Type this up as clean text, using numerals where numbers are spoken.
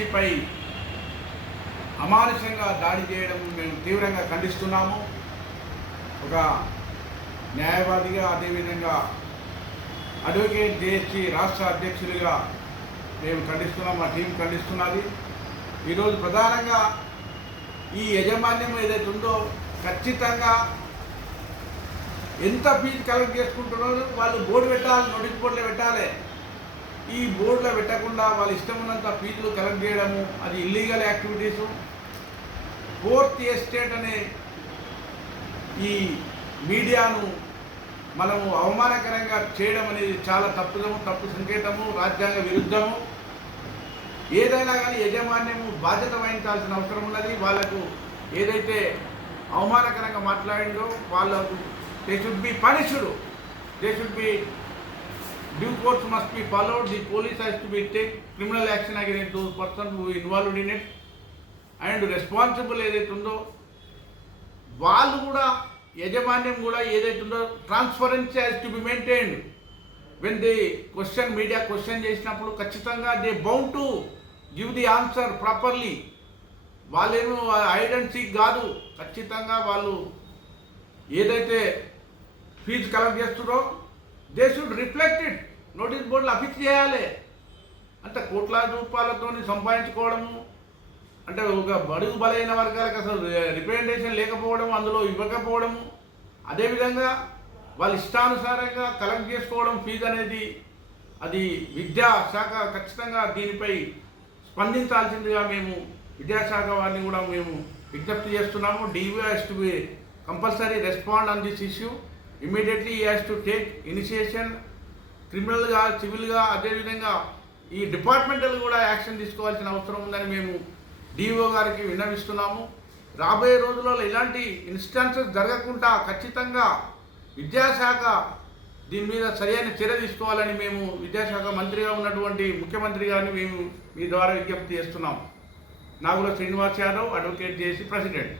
ఎమ్మెల్సీపై అమానుషంగా దాడి చేయడం మేము తీవ్రంగా ఖండిస్తున్నాము. ఒక న్యాయవాదిగా, అదేవిధంగా అడ్వకేట్ జేఏసీ రాష్ట్ర అధ్యక్షులుగా మేము ఖండిస్తున్నాం, మా టీం ఖండిస్తున్నది. ఈరోజు ప్రధానంగా ఈ యాజమాన్యం ఏదైతే ఉందో ఖచ్చితంగా ఎంత ఫీజు కలెక్ట్ చేసుకుంటున్నారో వాళ్ళు బోర్డు పెట్టాలి, నోటీస్ బోర్డులో పెట్టాలి. ఈ బోర్డులో పెట్టకుండా వాళ్ళు ఇష్టం ఉన్నంత ఫీజులు కలెక్ట్ చేయడము అది ఇల్లీగల్ యాక్టివిటీసు. ఫోర్త్ ఎస్టేట్ అనే ఈ మీడియాను మనము అవమానకరంగా చేయడం అనేది చాలా తప్పు సంకేతము, రాజ్యాంగ విరుద్ధము. ఏదైనా కానీ యాజమాన్యము బాధ్యత వహించాల్సిన అవసరం ఉన్నది. వాళ్ళకు ఏదైతే అవమానకరంగా మాట్లాడిందో వాళ్ళకు they should be punished. They should be due course must be followed. The police has to be take criminal action against those persons who involved in it. And responsible ఏదైతే ఉందో వాళ్ళు కూడా, యాజమాన్యం కూడా ఏదైతే ఉందో transparency has to be maintained. When the question, media question చేసినప్పుడు ఖచ్చితంగా they bound to give the answer properly. వాళ్ళేమో హైడ్ అండ్ సీక్ కాదు, ఖచ్చితంగా వాళ్ళు ఏదైతే ఫీజు కలెక్ట్ చేస్తున్నారో they should reflect it. Notice బోర్డులు అఫిక్స్ చేయాలి. అంటే కోట్లాది రూపాయలతో సంపాదించుకోవడము, అంటే ఒక బడుగు బలైన వర్గాలకు అసలు రిప్రజెంటేషన్ లేకపోవడం, అందులో ఇవ్వకపోవడము, అదేవిధంగా వాళ్ళ ఇష్టానుసారంగా కలెక్ట్ చేసుకోవడం ఫీజు అనేది, అది విద్యాశాఖ ఖచ్చితంగా దీనిపై స్పందించాల్సిందిగా మేము విద్యాశాఖ వారిని కూడా మేము విజ్ఞప్తి చేస్తున్నాము. DVO has to be compulsory respond on this issue. Immediately he has to take initiation, క్రిమినల్గా, సివిల్గా, అదేవిధంగా ఈ డిపార్ట్మెంటల్ కూడా యాక్షన్ తీసుకోవాల్సిన అవసరం ఉందని మేము DVO గారికి విన్నవిస్తున్నాము. రాబోయే రోజులలో ఇలాంటి ఇన్స్టాన్సెస్ జరగకుండా ఖచ్చితంగా విద్యాశాఖ దీని మీద సరైన చర్య తీసుకోవాలని మేము విద్యాశాఖ మంత్రిగా ఉన్నటువంటి ముఖ్యమంత్రి గారిని మేము మీ ద్వారా విజ్ఞప్తి చేస్తున్నాం. Nagula Srinivas Yadav, advocate JAC president.